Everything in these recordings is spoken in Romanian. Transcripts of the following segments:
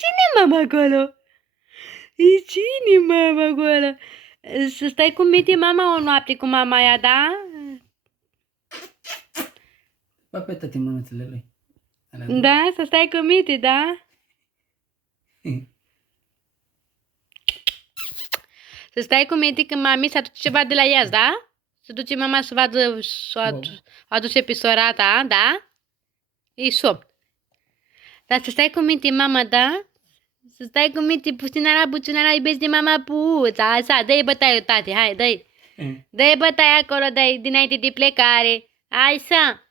Cine mama acolo? E cine mama acolo? Să stai cu miti mama o noapte cu mama aia, da? Bă, pe toate mânuțele lui. Da? Să stai cu miti, da? Să stai cu minte când mami să aduce ceva de la ea, da? Să duce mama să vadă, să aduce pe sora ta, da? E sopt. Dar să stai cu minte, mama, da? Să stai cu minte, puținara, buținara, iubesc de mama puța, așa, dă-i bătaie, tate, hai, dă-i. Dă-i bătaie acolo, dă-i, dinainte de plecare. Așa,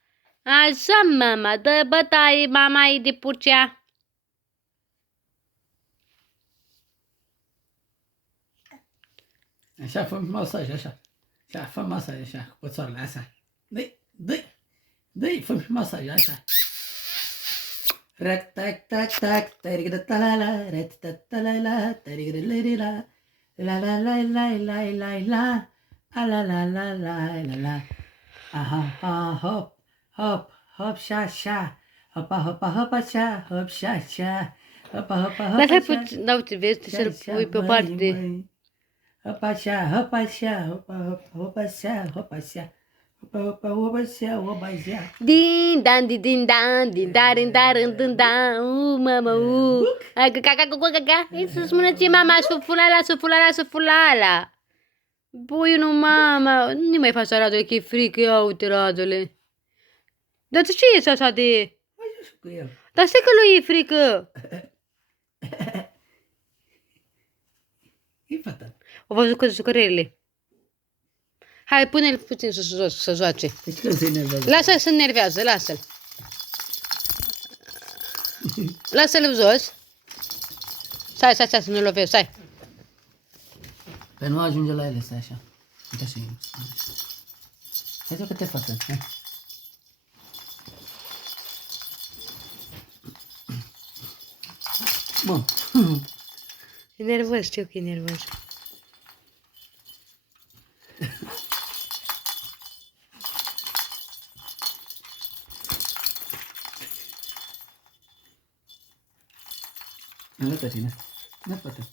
așa, mama, dă bătaie, mama e de purcea. Așa, fă masaj, așa. Așa, fă masaj, așa, cu pățoarele, așa. Dă-i, fă masaj, așa. Rac, tac, tac, tac, tarigada talala, rat, tat, talala, tarigada lirila, la la la la la la la, a la la la la la la. Aha, ha, hop, hop, hop, sha, sha, hopa, hopa, hopa, sha, hop, sha, sha, hopa, hopa, hopa, Lasă-l sha. puțin, da, uite, vezi, să-l pui pe o parte. Hopa, sha, hopa, sha, hopa, hopa, hopa, sha, hopa, sha. Hopa, hopa, hopa, sha, hopa, sha. Din dan din dan din darin darin din dan mama caca cu caca să spună ție mama sufulala Pui nu mama nu mai faci Radule că e frică ia uite Radule dar ce e așa de dar știi că lui e frică E fata. o văzut cu jucările hai pune-l puțin să joace Deci că se enervează. lasă-l să nervează lasă-l lasă-l jos stai să nu lovesc stai Pe nu ajunge la ele, stai așa. Uite așa e. Hai să că te fată. Bun. e nervos, știu că e nervos. Arată tine. Nu poate.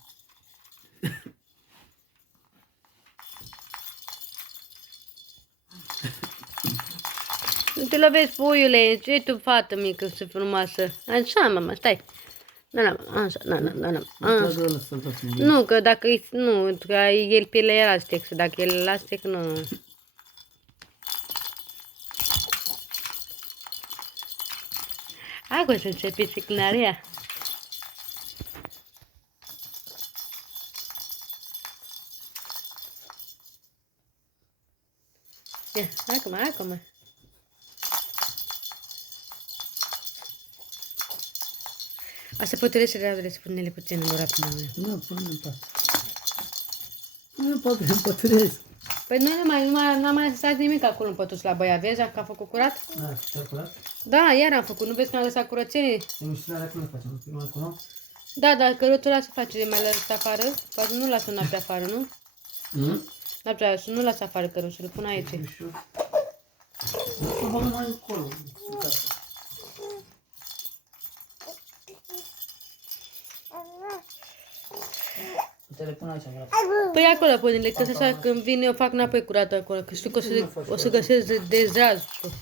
Nu te lovesc, puiule, ce tu fată mică și frumoasă. Așa, mama, stai. Da, așa, Nu, că dacă nu, că el piele elastic, și dacă el elastic, nu. Hai că să începi ciclănarea. Ia, acum. Asta putere să le spune-le puțin în ura până mea. Nu, până nu poate. Nu poate, nu pătrez. Păi n-am mai lăsat nimic acolo în pătuș la băia, vezi că a făcut curat? Da, ți-a curat? Da, iar am făcut, nu vezi că am lăsat curățenie? Și mișcarea cum le facem? Prima acolo? Da, dar căruțul ăla se face de mai lăsat afară, poate nu lasă noaptea afară, nu? Noaptea, să nu lasă afară căruțul, îl pun aici. Nu bag mai încolo. Te le pun aici, vreau. Păi acolo pune-le, că așa când vin eu fac înapoi curată acolo, că știu că o să găsesc dezastru.